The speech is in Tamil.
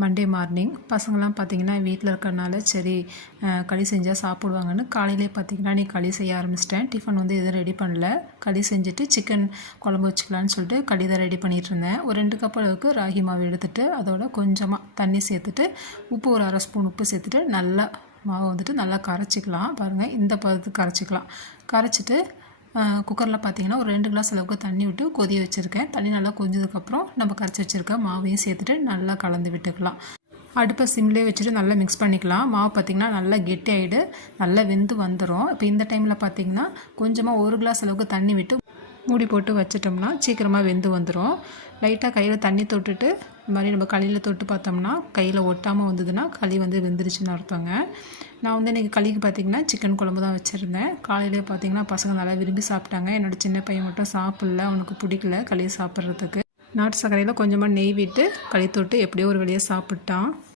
மண்டே மார்னிங் பசங்களாம் பார்த்திங்கன்னா வீட்டில் இருக்கிறனால சரி களி செஞ்சால் சாப்பிடுவாங்கன்னு காலையிலே பார்த்திங்கன்னா நீ களி செய்ய ஆரம்பிச்சிட்டேன். டிஃபன் வந்து எதுவும் ரெடி பண்ணல. களி செஞ்சுட்டு சிக்கன் குழம்பு வச்சுக்கலான்னு சொல்லிட்டு களி தான் ரெடி பண்ணிகிட்டு இருந்தேன். ஒரு 2 கப் அளவுக்கு ராகி மாவு எடுத்துகிட்டு அதோட கொஞ்சமாக தண்ணி சேர்த்துட்டு உப்பு ஒரு 1/2 ஸ்பூன் உப்பு சேர்த்துட்டு நல்லா மாவை வந்துட்டு நல்லா கரைச்சிக்கலாம். பாருங்கள், இந்த பதத்துக்கு கரைச்சிக்கலாம். கரைச்சிட்டு குக்கரில் பார்த்திங்கன்னா ஒரு 2 கிளாஸ் அளவுக்கு தண்ணி விட்டு கொதிய வச்சுருக்கேன். தண்ணி நல்லா கொதிச்சதுக்கப்புறம் நம்ம கரைச்சி வச்சுருக்க மாவையும் சேர்த்துட்டு நல்லா கலந்து விட்டுக்கலாம். அடுப்பை சிம்லேயே வச்சுட்டு நல்லா மிக்ஸ் பண்ணிக்கலாம். மாவு பார்த்திங்கன்னா நல்லா கெட்டியாகிடு, நல்லா வெந்து வந்துடும். இப்போ இந்த டைமில் பார்த்திங்கன்னா கொஞ்சமாக 1 கிளாஸ் அளவுக்கு தண்ணி விட்டு மூடி போட்டு வச்சிட்டோம்னா சீக்கிரமாக வெந்து வந்துடும். லைட்டாக கையில் தண்ணி தொட்டுட்டு இந்த மாதிரி நம்ம களியில் தொட்டு பார்த்தோம்னா கையில் ஒட்டாமல் வந்ததுன்னா களி வந்து வெந்துருச்சுன்னு அர்த்தங்க. நான் வந்து இன்றைக்கி களிக்கு பார்த்திங்கன்னா சிக்கன் குழம்பு தான் வச்சுருந்தேன். காலையிலே பார்த்திங்கன்னா பசங்க நல்லா விரும்பி சாப்பிட்டாங்க. என்னோடய சின்ன பையன் மட்டும் சாப்பிடல, அவனுக்கு பிடிக்கல களியை சாப்பிட்றதுக்கு. நாட்டு சர்க்கரையில் கொஞ்சமாக நெய் விட்டு களி தொட்டு எப்படியோ ஒரு வழியாக சாப்பிட்டான்.